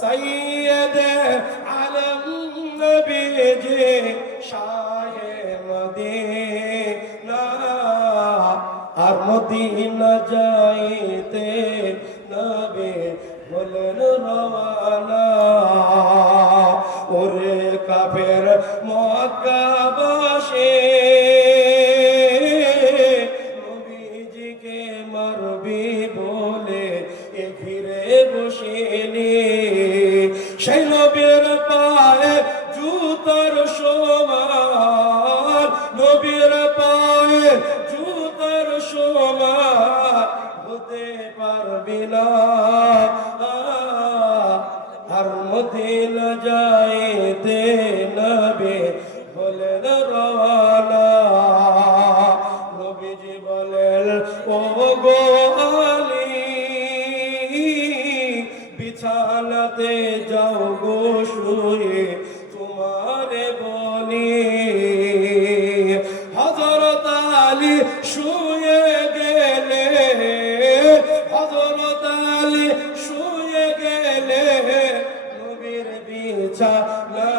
সৈয়দ আলম নবীজি শাহে মদিনা আর মদিনা যাইতে নবে বলেন রওয়ানা। ওরে কাফের মক্কাবাসী সেই নবীর পায়ে জুতার সমান, নবীর পায়ে জুতার সমান হতে পারবি না। আর মদিনা যাইতে নবে বলেন, রওয়ানা। নবীজি বলেন ও গো বিছানাতে যাও গো শুয়ে, তোমারে বলি। হজরত আলী শুয়ে গেলে হজরত আলী শুয়ে গেলে নবীর বিছানা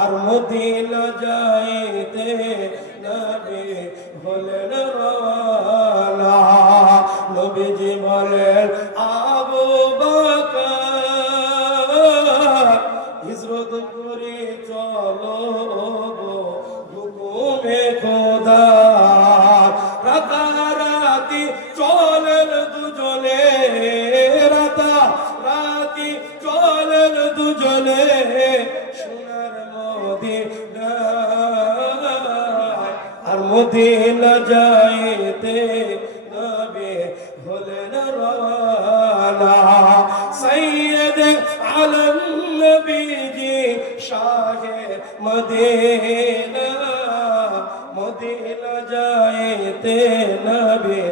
আর মদিনা যাইতে নবী হলেন রওয়ানা। বলেন, আবু বকর, হিজরত করে চলো হুকুমে খোদা। রাতারাতি চলেন দুজনে রাতা রাতি চলেন দুজনে, সোনার মদিনা। আর মদিনা যাইতে মদিনা মদিনা যাইতে নবে